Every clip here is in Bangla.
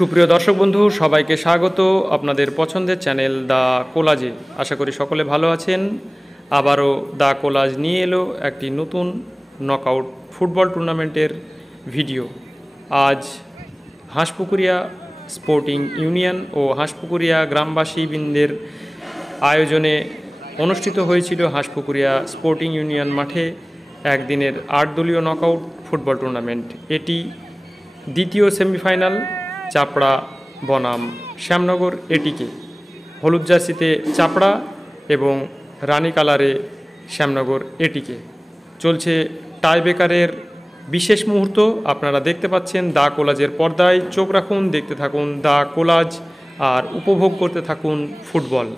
সুপ্রিয় দর্শক বন্ধু, সবাইকে স্বাগত আপনাদের পছন্দের চ্যানেল দ্য কোলাজে। আশা করি সকলে ভালো আছেন। আবারও দ্য কোলাজ নিয়ে এলো একটি নতুন নকআউট ফুটবল টুর্নামেন্টের ভিডিও। আজ হাঁসপুকুরিয়া স্পোর্টিং ইউনিয়ন ও হাঁসপুকুরিয়া গ্রামবাসীবৃন্দের আয়োজনে অনুষ্ঠিত হয়েছিল হাঁসপুকুরিয়া স্পোর্টিং ইউনিয়ন মাঠে একদিনের 8 দলীয় নকআউট ফুটবল টুর্নামেন্ট। এটি দ্বিতীয় সেমিফাইনাল। চাপড়া বনাম শ্যামনগর এটিকে। হলুদ জার্সিতে চাপড়া এবং রানী কালারে শ্যামনগর এটিকে। চলছে টাইব্রেকারের বিশেষ মুহূর্ত। আপনারা দেখতে পাচ্ছেন দ্য কোলাজের পর্দায়। চোখ রাখুন, দেখতে থাকুন দ্য কোলাজ আর উপভোগ করতে থাকুন ফুটবল।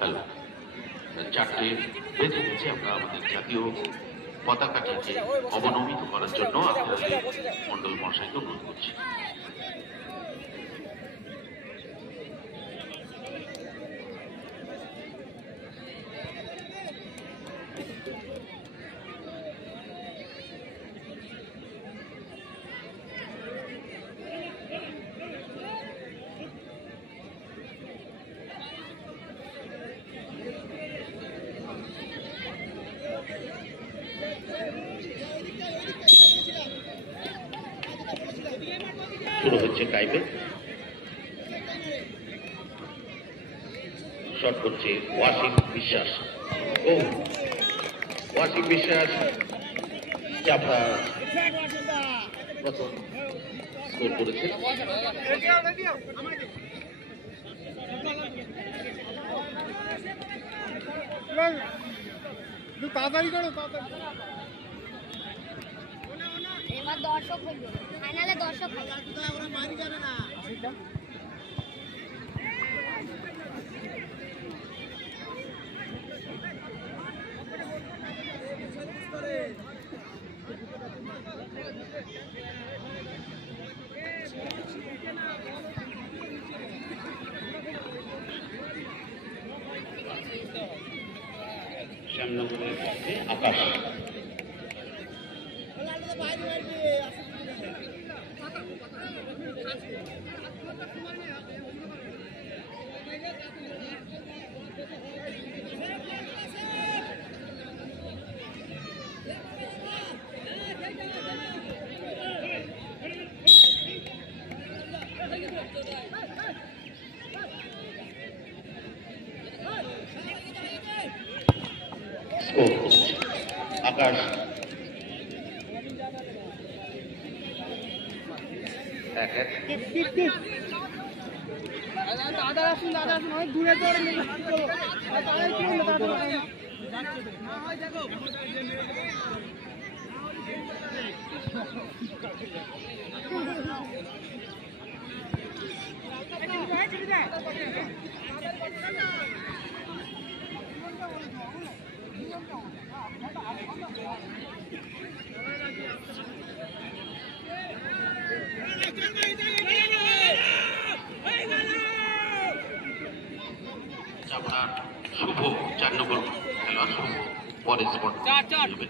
হ্যালো, চারটে বেজে গেছে। আমরা আমাদের জাতীয় পতাকাটিকে অবনমিত করার জন্য আপনাদের মন্ডল মহাশয়কে অনুরোধ করছি। শুরু হচ্ছে টাইমে। শট করছে ওয়াসিম বিশ্বাস। ও ওয়াসিম বিশ্বাস চাপড়া প্রথম স্কোর করেছে। এবার দর্শক হইল, ফাইনালে দর্শক হইল। শ্যামনগরের পক্ষে আকাশ। স্কোর করছে আকাশ। দাদা আসুন অনেক দূরে চাপড়ার শুভ 4 নম্বর খেলোয়াড় শুভ পরে স্পট নেবে।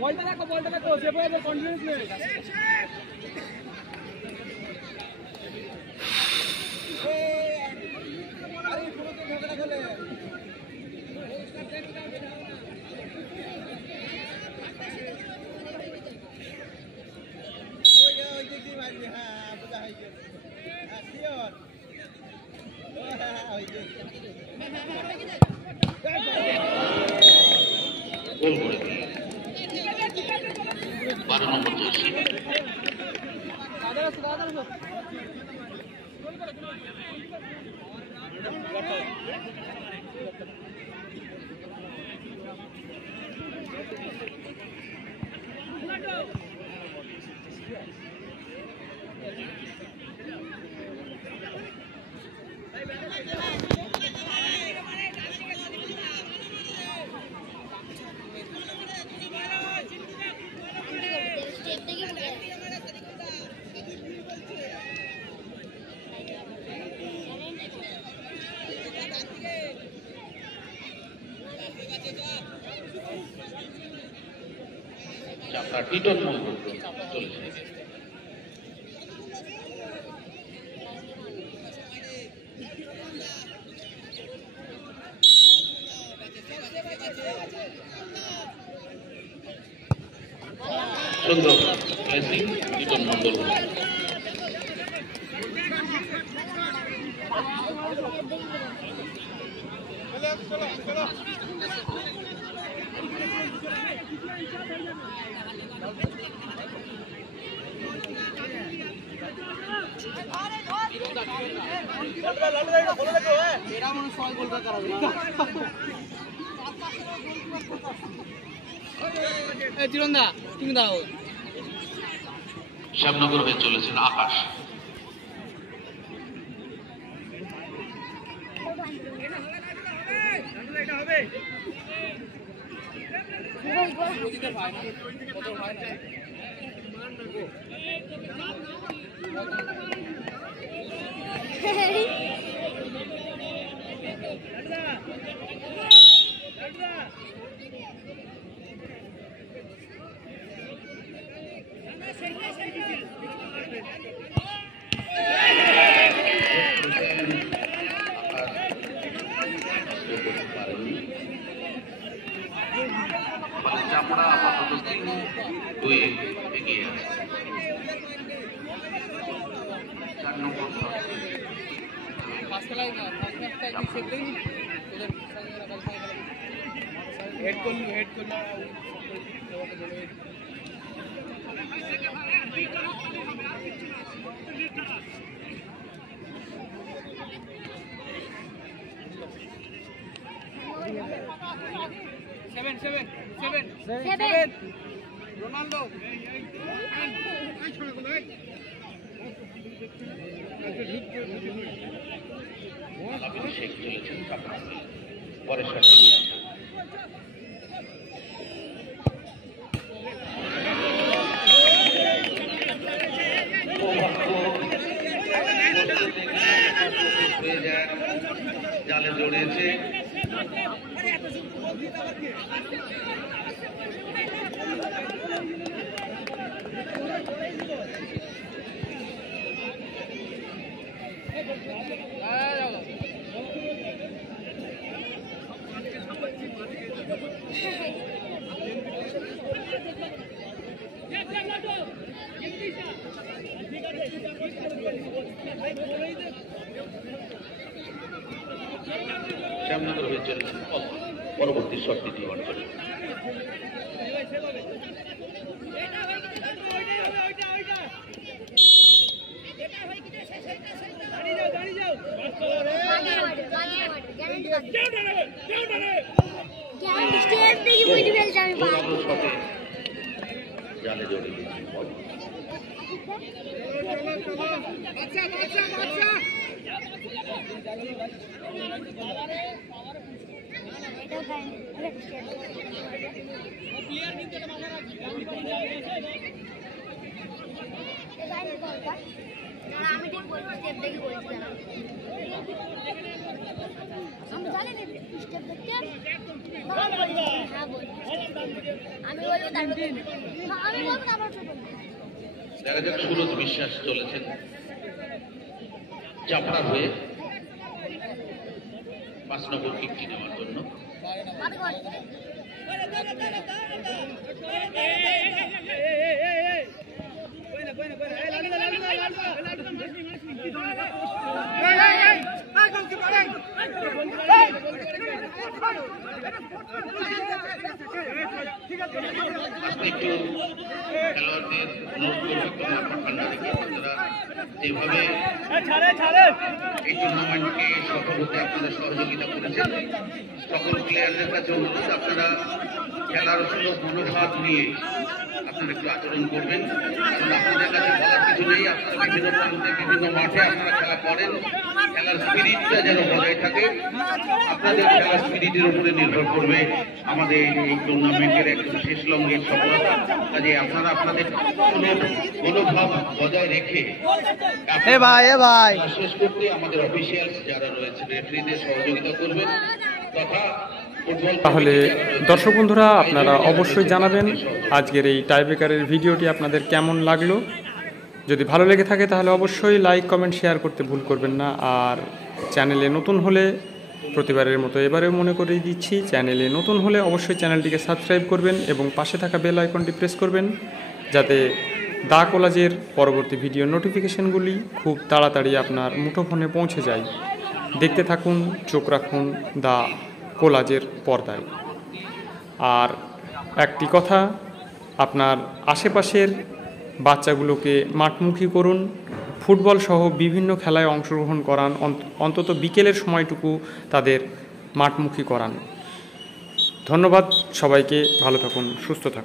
বলটা দেখো সেভ হয়ে যাবে কনফিডেন্স নেই। 12 নম্বর জার্সি। স্টেপ থেকে পড়ে যাবে। চাপড়া টিটন মন্ডল চলেছে। সুন্দর প্লেসিং টিটন মন্ডল। চিরন্দা তুমি দাঁড়াও। শ্যামনগর হয়ে চলেছেন আকাশ। চাপড়া আপাতত 3-2 এগিয়ে আছে। 4 নম্বর হেড করলি হেড করলি seven seven seven seven Ronaldo Sheikh চলেছেন চাপড়া। পরের শটে নিয়ে আসেন। জালে জড়িয়েছে। শ্যামনগর হয়ে চলেছেন পরবর্তী শটটি নেওয়ার জন্য। জালে জড়িয়ে আমি ঠিক বলছি স্টেপ দেখে বলছি আমি জানি না স্টেপ দেখতে হ্যাঁ বলছি আমি বলবো তারপর আমি বলবো তারপর দেখা যাক সুরজ বিশ্বাস চলেছেন চাপড়া হয়ে 5 নম্বর কিকটি নেওয়ার জন্য। একটু খেলোয়াড় অনুরোধ করবো একটু মাথা ঠান্ডা রেখে আপনারা যেভাবে এই টুর্নামেন্টকে সফল হতে আপনারা সহযোগিতা করেছেন, সকল প্লেয়ারদের কাছে অনুরোধ আপনারা খেলার সুযোগ মনোভাব নিয়ে আপনারা একটু আচরণ করবেন। কারণ আপনাদের কাছে বলার কিছু নেই, আপনারা বিভিন্ন প্রান্তে বিভিন্ন মাঠে আপনারা খেলা করেন, খেলার স্পিরিটটা যেন বজায় থাকে। আপনাদের খেলার স্পিরিটের উপরে নির্ভর করবে আমাদের এই টুর্নামেন্টের একদম শেষ লগ্নের সফলতা। কাজে আপনারা আপনাদের মনোভাব বজায় রেখে শেষ করতে আমাদের অফিসিয়ালস যারা রয়েছে রেফারিদের সহযোগিতা করবেন তথা তাহলে দর্শক বন্ধুরা, আপনারা অবশ্যই জানাবেন আজকের এই টাইব্রেকারের ভিডিওটি আপনাদের কেমন লাগলো। যদি ভালো লেগে থাকে তাহলে অবশ্যই লাইক, কমেন্ট, শেয়ার করতে ভুল করবেন না। আর চ্যানেলে নতুন হলে প্রতিবারের মতো এবারেও মনে করিয়ে দিচ্ছি, চ্যানেলে নতুন হলে অবশ্যই চ্যানেলটিকে সাবস্ক্রাইব করবেন এবং পাশে থাকা বেল আইকনটি প্রেস করবেন, যাতে দা কোলাজের পরবর্তী ভিডিও নোটিফিকেশনগুলি খুব তাড়াতাড়ি আপনার মুঠোফোনে পৌঁছে যায়। দেখতে থাকুন, চোখ রাখুন দা কোলাজের পর্দায়। আর একটি কথা, আপনার আশেপাশের বাচ্চাগুলোকে মাঠমুখী করুন, ফুটবল সহ বিভিন্ন খেলায় অংশগ্রহণ করান, অন্তত বিকেলের সময়টুকু তাদের মাঠমুখী করান। ধন্যবাদ সবাইকে, ভালো থাকুন, সুস্থ থাকুন।